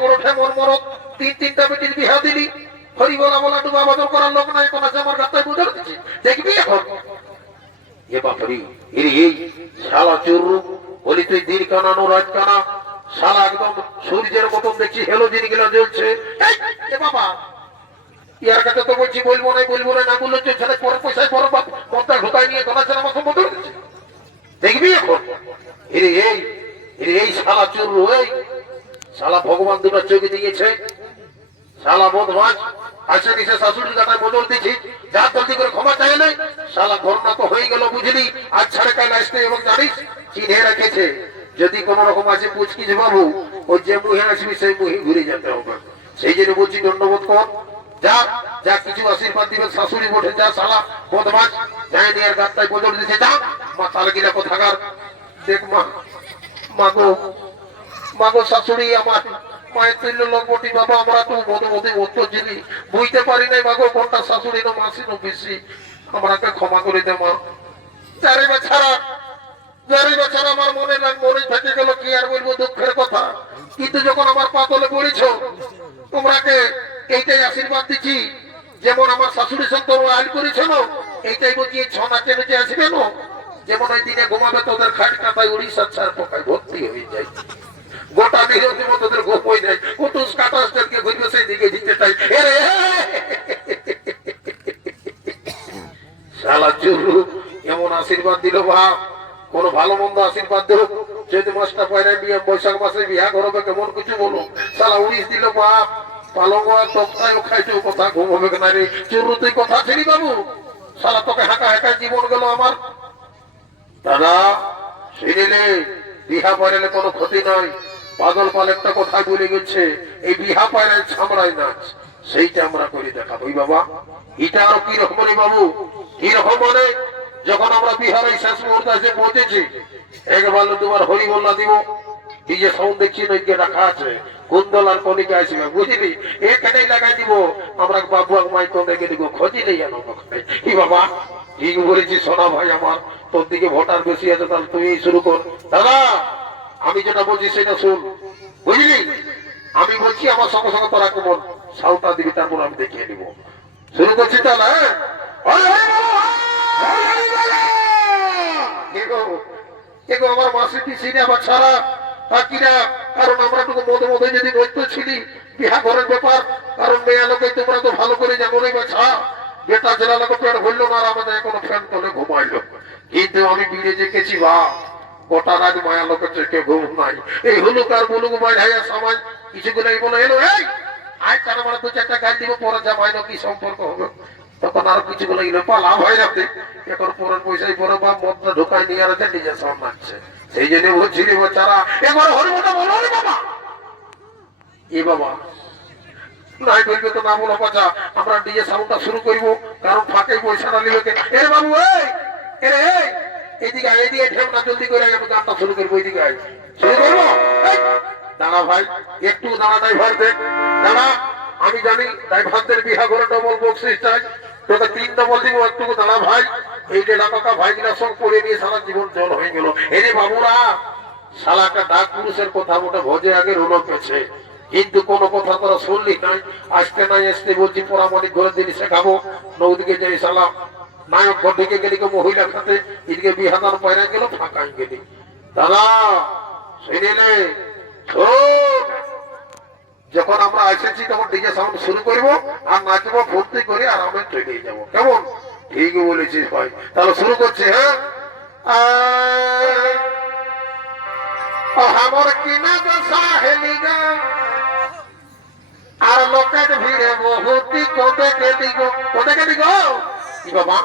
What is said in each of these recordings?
বড় শালা একদম সূর্যের মতন দেখছি হেলোজিনগুলো জ্বলছে। ইয়ার কাছে তো বলছি, বলব না বলব না বললে পরে পয়সায় পরে বাপ মনটা ঢোকায় নিয়ে গলা ছেড়ে দেখবি এখন। রেখেছে। যদি কোন রকম আছে পুচকিস বাবু ওই যে মুহে আসবি সেই মুহি ঘুরে যেতে হবে। সেই জন্য বলছি দণ্ডবোধ কর। যা যা কিছু আশীর্বাদ দিবে শাশুড়ি বটে। যা শালা বদমাস যায় নিয়ে গাত্তায় বদল দিছে, যা। মা গিলা কোথাকার? দেখ মা মা মাগো শাশুড়ি আমার মায়ের তুল্য লঙ্গটি বাবা, আমরা তো মধ্যে অত জিনি বুঝতে পারি নাই মাগো কোনটা শাশুড়ি না মাসি না বেশি আমাকে ক্ষমা করে দে মা। চারি বেছাড়া চারি বেছাড়া আমার মনে লাগ মনে থেকে গেল কি আর বলব দুঃখের কথা। কিন্তু যখন আমার পাতলে পড়েছ, তোমরাকে এইটাই আশীর্বাদ দিচ্ছি, যেমন আমার শাশুড়ি সঙ্গে আইন করেছ না এইটাই বলছি ছনা কেন যে আসবে না? যেমন ওই দিনে ঘুমাবে তোদের খাট কাটায় উড়িষ্যার ছাড় পোকায়, ভর্তি হয়ে যায়। গোটা নিরতি মতদের গোপ হয়ে যায়। কুটুস কাটাসদেরকে ঘুরবে সেই দিকে দিতে চাই এরে শালা চুরু আশীর্বাদ দিল কোন ভালো মন্দ আশীর্বাদ দেব মাসটা পয়রা বিয়ে, বৈশাখ মাসে বিয়া করবে কেমন কিছু বলো শালা উড়িস দিল বাপ। পালঙ্গ আর তক্তায় খাইছো কথা ঘুমাবে না রে। চুরু, তুই কথা ছিলি বাবু? শালা তোকে হাঁকা হাঁকা জীবন গেল আমার। দাদা শুনিলে বিহা পয়রালে কোনো ক্ষতি নয় পাগল পাল একটা কথা বলে গেছে? এই বিহা পয়রাল ছামড়াই নাচ। সেইটা আমরা করে দেখাবো। বাবা, এটা আরও কি রকম বাবু? কি রকম মানে যখন আমরা বিহারে শেষ মুহূর্তে পৌঁছেছি, একবার দুবার হরি বল্লা দিব। এই যে সাউন্ড দেখছি নইকে রাখা আছে। কুন্দল আর কলিকা আসবে বুঝলি? এখানেই লাগাই দিব। আমরা বাবু আর মাই তো দেখে দিব। খোঁজি নেই কি বাবা ঠিক বলেছি সোনা ভাই আমার, তোর দিকে ভোটার বেশি আছে, তাহলে তুই শুরু কর। দাদা, আমি যেটা বলছি সেটা শুন, বুঝলি? আমি বলছি, আমার সঙ্গে সঙ্গে তোরা কেমন সাউটা দিবি, তারপর আমি দেখিয়ে দিব। শুরু করছি তাহলে? আমার মাসি পিসিনে আমার ছাড়া বাকিরা কারণ আমরা তো মধ্যে মধ্যে যদি বলতে ছিলি, বিহা ঘরের ব্যাপার, কারণ মেয়ে লোকে তোমরা তো ভালো করে জানো রে বাছা। বেটা ছেলে লোক ফ্যান হইল না আমাদের এখনও ফ্যান তোলে ঘুমাইলো। কিন্তু আমি বিড়ে দেখেছি, বা গোটা মায়া লোকের চোখে ঘুম নাই। এই হুলুক আর মুলুক মাই ভাইয়া সমাজ কিছুগুলাই বলে এলো, এই আজ তার দু চারটা গাল দিব, পরে কি সম্পর্ক হবে? তখন আর কিছু গুলো গেলে পালা হয় যাতে এখন পরের পয়সায় পরে বা মদটা ঢুকাই নিয়ে আর নিজে সেই জন্য বলছি রে বাচ্চারা, এবার হরিমটা বলো বাবা। এ বাবা নাই তো আমরা ডিজে সাউন্ডটা শুরু করব, কারণ ফাঁকে বাবু, এই! আয় এদিকে জলদি করে আমি গানটা শুরু করব আয়। শুরু করব? দাঁড়া ভাই, একটু দাঁড়া ড্রাইভার দেখ। দাঁড়া, আমি জানি ড্রাইভারদের বিহা করে ডবল বক্সিস চাই। তোকে তিন ডবল দিব একটু দাঁড়া ভাই। এই যে কাকা ভাই কিনা সব করে নিয়ে সারা জীবন জল হয়ে গেল। এরে বাবুরা শালাটা ডাক পুরুষের কথা মোটা ভোজে আগে রোল পেছে কিন্তু কোনো কথা তোরা শুনলি নাই, আসতে নাই, আসতে বলছি পরামানিক ঘরে দিন শেখাবো। নৌদিকে যাই শালা নায়ক ঘর ঢুকে গেলি কেউ মহিলার সাথে, এদিকে বিহাদার বাইরে গেল ফাঁকাই গেলি। দাদা শুনিলে যখন আমরা এসেছি, তখন ডিজে সাউন্ড শুরু করব, আর নাচবো, ফুর্তি করে আর আরামে চলে যাব। কেমন? ঠিক বলেছিস ভাই। তাহলে শুরু করছি হ্যাঁ? আমার কিনা তো সাহেলি গা। আর লোকের ভিড়ে বহুতি কোদে কেদি গো। কোদে কেদি গো? কি বাবা?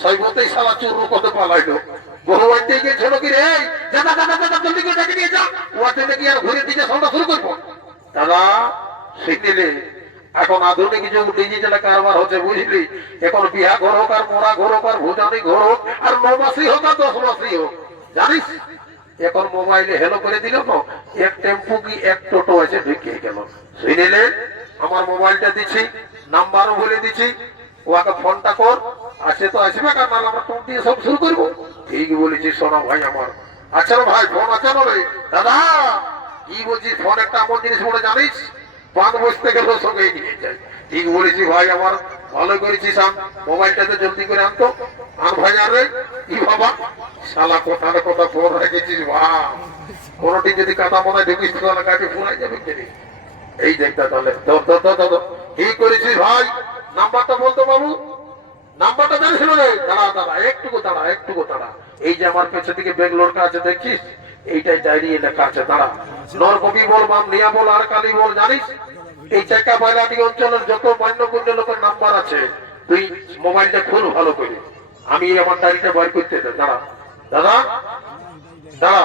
সৈবতেই সালা চুরু কত পালাইলো। বহু আনতে গিয়েছিল কি রে? যা যা যা যা, জলদি করে ডেকে নিয়ে যা। ওয়াতে দেখি আর ঘুরে দিকে সাউন্ডটা শুরু করব। দাদা শিখলে। এখন আধুনিক যুগ ডিজিটাল কারবার হচ্ছে বুঝলি? এখন বিয়া ঘর হোক আর মোড়া ঘর হোক আর ভুটানি ঘর হোক আর ন মাসই হোক আর দশ মাসই হোক। জানিস? এখন মোবাইলে হেলো করে দিল তো এক টেম্পু কি এক টোটো আছে ঢুকিয়ে গেল। আমার মোবাইলটা দিচ্ছি, নাম্বারও বলে দিচ্ছি ওকে ফোনটা কর আসে তো আসবে কার নাহলে আমরা টোন দিয়ে সব শুরু করব। ঠিক বলেছি সোনা ভাই আমার। আচ্ছা ভাই, ফোন আছে রে দাদা, কি বলছিস ফোন একটা এমন জিনিস বলে জানিস? পান বসতে গেলেও সঙ্গে। নিয়ে যায় ঠিক বলেছি ভাই আমার, ভালো করেছিস আন মোবাইলটাতে জলদি করে আনতো। আর ভাই, আরে, কি বাবা, শালা কোথার কথা ফোন রেখেছিস বা কোনটি যদি কাটা মনে ঢুকিস তাহলে কাছে ফুরাই যাবে এই দেখটা তাহলে। কি করেছিস ভাই? নাম্বারটা বলতো বাবু। নাম্বারটা রে দাঁড়া দাঁড়া, একটুকু দাঁড়া একটুকু দাঁড়া। এই যে আমার পেছন কাছে দেখছিস এইটাই ডায়েরি লেখা আছে, দাঁড়া। নরকবি বল, বাম নিয়া বল, আর কালি বল, জানিস? এই চাকা বাইলাটি অঞ্চলের যত লোকের নাম্বার আছে, তুই মোবাইলটা খুল ভালো করে। আমি আমার ডায়েরিটা বাইর করতে দাঁড়া। দাদা? দাঁড়া।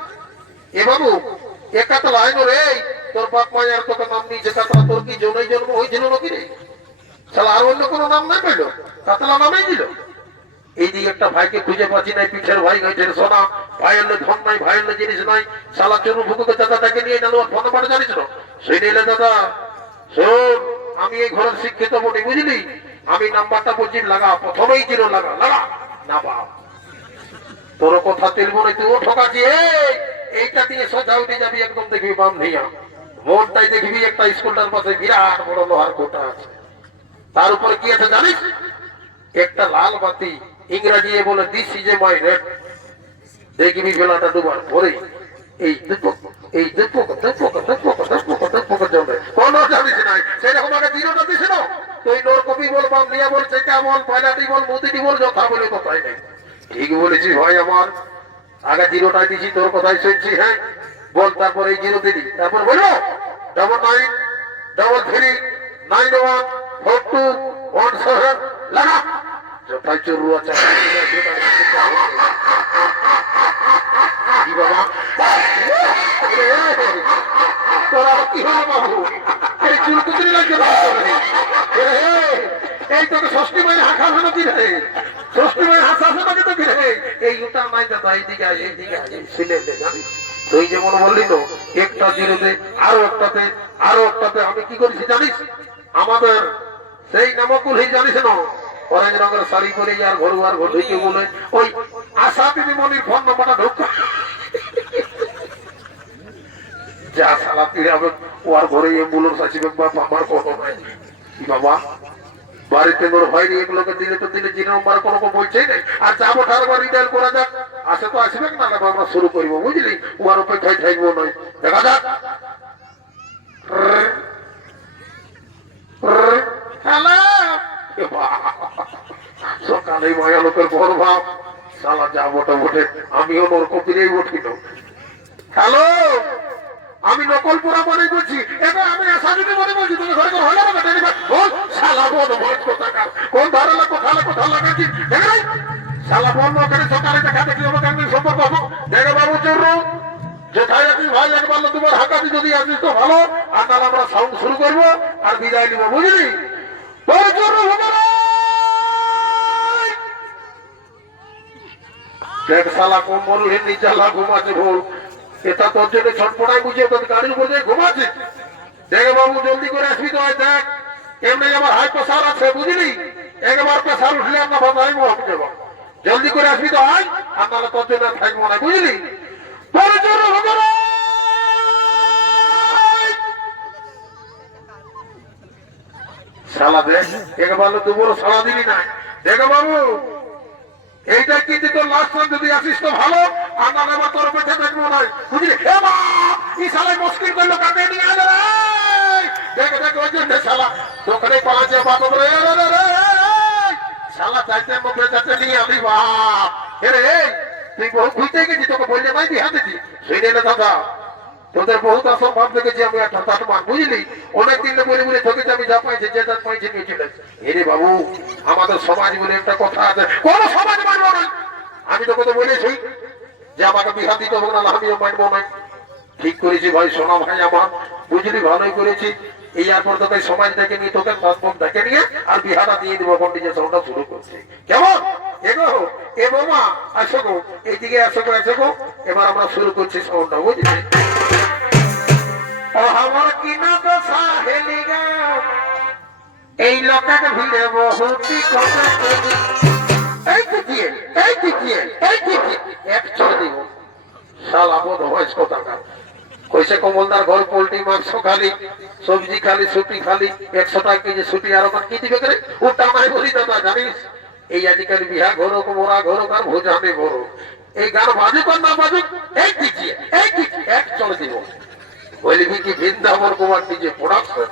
এ বাবু একাত লাইন রে তোর বাপ মায়ের তোকে নাম নিয়েছে কাতলা তোর কি জন্যই জন্ম হয়েছিল নাকি রে? শালা আর অন্য কোনো নাম নাই পেল? কাতলা নামেই দিল। এই একটা ভাইকে খুঁজে পাচ্ছি নাই, পিঠের ভাই হয়েছে সোনা, ভাইয়ের ধন নাই, ভাইয়ের জিনিস নাই, শালা চরু ভুকুকে দাদা তাকে নিয়ে নালো ফোন নাম্বার জানিস না সেই নিলে দাদা, শোন, আমি এই ঘরের শিক্ষিত বটি, বুঝলি? আমি নাম্বারটা বলছি, লাগা, প্রথমেই জিরো লাগা লাগা। না বাপ, তোর কথা তেলবো না তুইও ঠকাচ্ছি এই! এইটা দিয়ে সোজা উঠে যাবি একদম দেখবি বাম নেইয়া মনটাই দেখবি একটা স্কুলটার পাশে বিরাট বড় লোহার কোটা আছে। তার উপরে কি আছে জানিস? একটা লাল বাতি ইংরাজি বলে this is a my red দেখবি বেলাটা ডুবার পরে এই দুপক এই দুপক দুপক দুপক দুপক দুপক জমে কোন জানিস নাই। সেরকম আগে জিরোটা দিস না তুই নোর কপি বল বাম নিয়া বল, চেকা বল পয়লাটি বল মুদিটি বল, যথা বলে কথাই নেই। ঠিক বলেছি ভাই আমার। আগে জিরোটা দিছি, তোর কথাই শুনছি হ্যাঁ? বল, তারপর এই জিরো দিলি। তারপর বলো double nine double three nine one four two one seven এই তোকে ষষ্ঠী মাইনে হাঁকা হলো কি তুই যেমন বললি তো, একটা জিরোতে আরও একটাতে আরও একটাতে, আমি কি করেছি জানিস? আমাদের সেই নামকুল হয়ে জানিস না? অরেঞ্জ রঙের শাড়ি পরে আর ঘর আর ঘর ঢুকে বলে, ওই আশা দিদিমণির ফোন নাম্বারটা ঢুক। যা সালা ও আর ঘরে অ্যাম্বুলেন্স আছে বা আমার কোনো নাই। বাবা? বাড়িতে তোর হয়নি, এগুলোকে দিলে তো দিলে জিরো নাম্বার কোনো বলছেই নাই। আর যাব ঠারবার রিটাইল করা যাক। আসে তো আসবে না আমরা শুরু করব, বুঝলি? উহার অপেক্ষায় থাকব নয়। দেখা যাক। সকালে মায়া লোকের ভাব। সালা যা আমিও নোর কপিরেই উঠিল হ্যালো? আমি নকল পুরা মনে বলছি। এবার আমি যদি মনে বলছি তুমি ঘরে হলো না ডেলিভার বল শালা বল বল কোথাকার কোন ধারে এটা তোর জন্য ছটপটাই বুঝে তোর গাড়ির উপর ঘুমাচ্ছে দেখ বাবু জলদি করে আসবি তো দেখ এমনি আমার হাই প্রেসার আছে বুঝলি? একবার প্রেসার উঠলে আমরা বাধাই মহাপ দেব। জলদি করে আসবি তো আয় নাহলে তোর থাকব না, বুঝলি? না। দেখ বাবু এইটা লাস্ট যদি আসিস তো ভালো না আমার তোর দেখব নাই বুঝলি? শালা মুশকিল নিয়ে দেখ ওই জন্য শালা দোকানে পাঁচে রে রে রে। শালা চাইতে মুখে যাচ্ছে নিয়ে আমি বাপ। হে রে তুই বহু খুঁজতে গেছি তোকে বললে নাই বিহা দিছি সেই রে দাদা, তোদের বহুত অসম্ভব দেখেছি আমি, একটা তার মান, বুঝলি? অনেক দিন বলে বলে ঠকেছি আমি যা পাইছি, যে যা পাইছি, নিয়ে এরে বাবু, আমাদের সমাজ বলে একটা কথা আছে। কোন সমাজ মানবো না। আমি তোকে তো বলেছি যে আমাকে বিহা দিতে হবে, না আমিও মানবো না। ঠিক করেছি ভাই, সোনা ভাই আমার। বুঝলি, ভালোই করেছি। এই এরপর তোকে সমাজ দেখে নিয়ে তোকে পাসপোর্ট দেখে নিয়ে আর বিহাটা দিয়ে দিব কন্টিজেন্স ওটা শুরু করছি। কেমন? এগো এ বাবা আসো গো, এইদিকে আসো গো আসো গো। এবার আমরা শুরু করছি সাউন্ডটা বুঝলি? আমার কিনা তো সাহেলি এই লোকের ভিড়ে বহুতি কথা এই দিকে এই দিকে এই দিকে এক চলে দিব। শালা বোধ হয় টাকা। কইছে কমলদার, ঘর, পোল্ট্রি মাংস খালি, সবজি খালি সুটি খালি, একশো টাকা কেজি সুটি আর আমার কি দিবে করে? টামাই বলি দাদা জানিস, এই আজকাল বিহা ঘর মোরা ঘর আর ভোজানে ঘর। এই গান বাজুক আর না বাজুক, এক দিকে এক এক চলে দিব। বলি কি বৃন্দাবন কুমার ডিজে প্রোডাকশন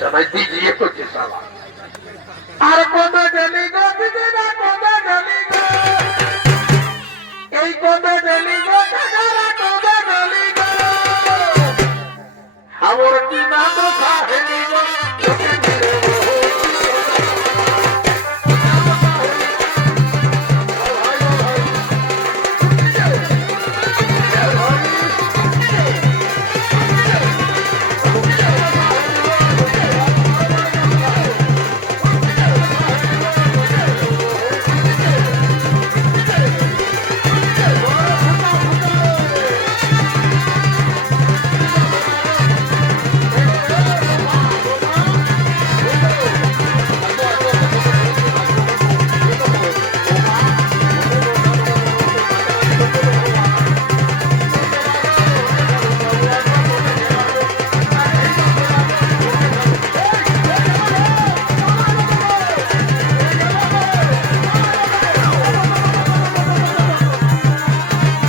জানাই দিজিয়ে করছে শালা